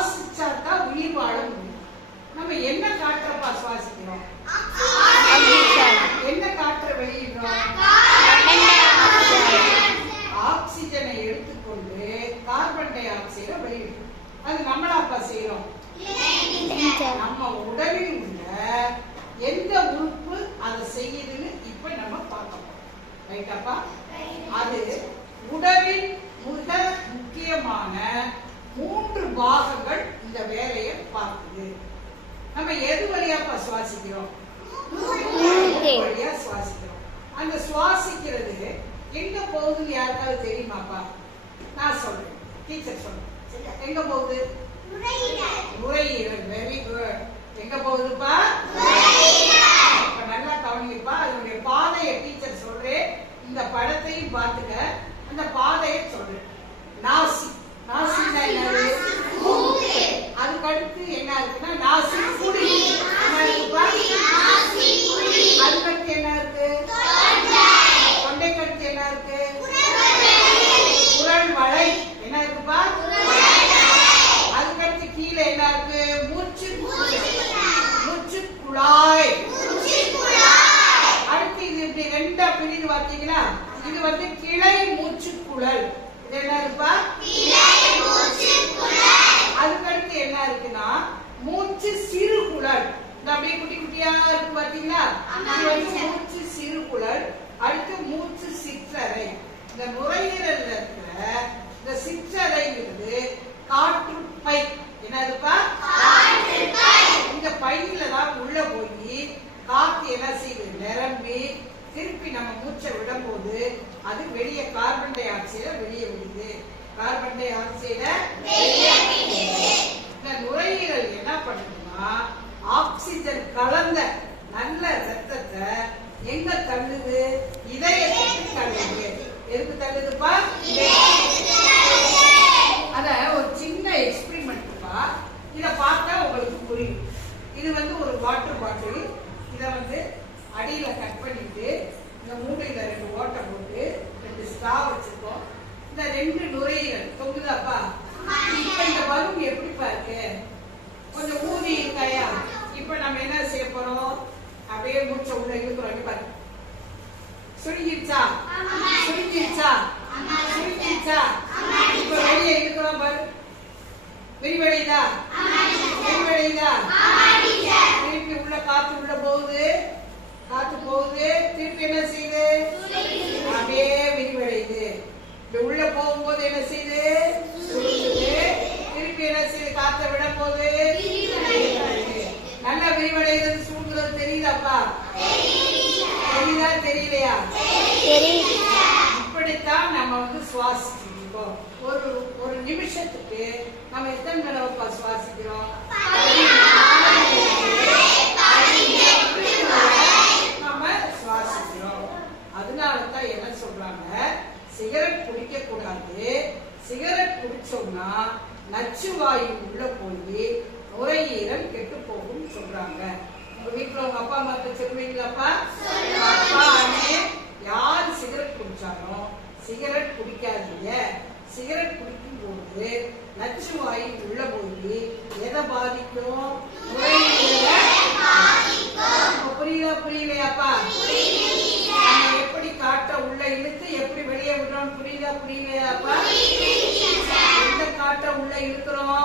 சுவாசிச்சாதான் உயிர் வாழ முடியும். நம்ம என்ன காற்றப்பா சுவாசிக்கிறோம்? என்ன காற்ற வெளியிடுறோம்? ஆக்சிஜனை எடுத்துக்கொண்டு கார்பன் டை ஆக்சைடை வெளியிடும். அது நம்மளாப்பா செய்யறோம். நம்ம உடலில் உள்ள எந்த உறுப்பு அதை செய்யுதுன்னு இப்ப நம்ம பார்க்கணும். ரைட்டாப்பா? அது உடலின் மிக முக்கியமான 3 பாகங்கள் இந்த வேலையை பார்க்குது. நம்ம எது வழியாப்பா சுவாசிக்கிறோம்? வழியா சுவாசிக்கிறோம். அந்த சுவாசிக்கிறது எங்க போகுதுன்னு யாருக்காவது தெரியுமாப்பா? நான் சொல்றேன், டீச்சர் சொல்றேன். எங்க போகுது? நுரையீரல். Very good. எங்க போகுதுப்பா? இப்ப நல்லா கவனிப்பா. அதனுடைய பாதையை டீச்சர் சொல்றேன். இந்த படத்தையும் பார்த்துக்க. அந்த பாதையை சொல்றேன். நாசி. நாசின்னா என்னது? அதுக்கு அடுத்து என்ன இருக்குன்னா நாசி குழி. என்ன இருக்குப்பா? அதுக்கடுத்து என்ன இருக்கு? தொண்டைக்கடுத்து என்ன இருக்கு? குரல் வளை. என்ன இருக்குப்பா? அதுக்கடுத்து கீழே என்ன இருக்கு? மூச்சு குழாய். அடுத்து இது இப்படி 2 பிரிவு பார்த்தீங்களா? இது வந்து கிளை மூச்சு குழல். இது என்ன இருப்பா? அதுக்கடுத்து என்ன இருக்குன்னா மூச்சு சிறு குழல். இந்த அப்படியே குட்டி குட்டியா இருக்கு பார்த்தீங்களா? இது வந்து மூச்சு சிறு குழல். அடுத்து மூச்சு சிற்றறை. இந்த நுரையீரல்ல இருக்கிற இந்த சிற்றறைங்கிறது காற்று பை. என்ன இருப்பா? இந்த பையில தான் உள்ள போய் காத்து என்ன செய்யுது? நிரம்பி திருப்பி நம்ம மூச்சை விடும் போது அது வெளியே கார்பன் டை ஆக்சைடை வெளியே விடுது. கார்பன் டை ஆக்சைடை இந்த நுரையீரல் என்ன பண்ணுதுன்னா ஆக்சிஜன் கலந்த நல்ல ரத்தத்தை எங்க தள்ளுது? இதயத்துக்கு தள்ளுது. எதுக்கு தள்ளுதுப்பா? அத ஒரு சின்ன எக்ஸ்பெரிமெண்ட்ப்பா. இத பார்த்தா உங்களுக்கு புரியும். இது வந்து ஒரு வாட்டர் பாட்டில். இத வந்து அடியில கட் பண்ணிட்டு இந்த மூடையில 2 ஓட்டை போட்டு 2 ஸ்ட்ரா வச்சிருக்கோம். இந்த 2 நுரையீரல் தொங்குதாப்பா? இப்ப இந்த பலூன் எப்படிப்பா இருக்கு? கொஞ்சம் ஊதி இருக்காயா? இப்ப நம்ம என்ன செய்ய போறோம்? அப்படியே மூச்சை உள்ள இழுக்கிறோம். பாரு, சுருங்கிருச்சா? சுருங்கிருச்சா? சுருங்கிருச்சா? இப்ப வெளியே இழுக்கிறோம் பாரு. விரிவடைதா? விரிவடைதா? திருப்பி உள்ள காத்து உள்ள போகுது. காத்து போகுது. திருப்பி என்ன செய்யுது? அப்படியே விரிவடையுது. உள்ள போகும்போது என்ன செய்யுது? சுருங்குது. திருப்பி என்ன செய்யுது? காத்த விட போகுது. நல்லா விரிவடைகிறது. சுருங்குறது தெரியுதாப்பா? தெரியுதா தெரியலையா? இப்படித்தான் நம்ம வந்து சுவாசிச்சிருக்கோம். ஒரு நிமிஷத்துக்கு நம்ம எத்தனை தடவைப்பா சுவாசிக்கிறோம்? நம்ம சுவாசிக்கிறோம். அதனாலதான் என்ன சொல்றாங்க? சிகரெட் குடிக்க கூடாது. சிகரெட் குடிச்சோம்னா நச்சு வாயு உள்ள போய் நுரையீரல் கெட்டு போகும் சொல்றாங்க. உங்க வீட்டுல உங்க அப்பா அம்மா சொல்லுவீங்களாப்பா? அப்பா அண்ணே யார் சிகரெட் குடிச்சாலும் சிகரெட் குடிக்காதீங்க. சிகரெட் குடிக்கும் போது நச்சு வாயு உள்ள போய் எதை பாதிக்கும்? நுரையீரலை. புரியுதா புரியலையாப்பா? நம்ம எப்படி காற்ற உள்ள இழுத்து எப்படி வெளியே விடுறோம்? புரியுதா புரியலையாப்பா? எந்த காற்ற உள்ள இழுக்கிறோம்?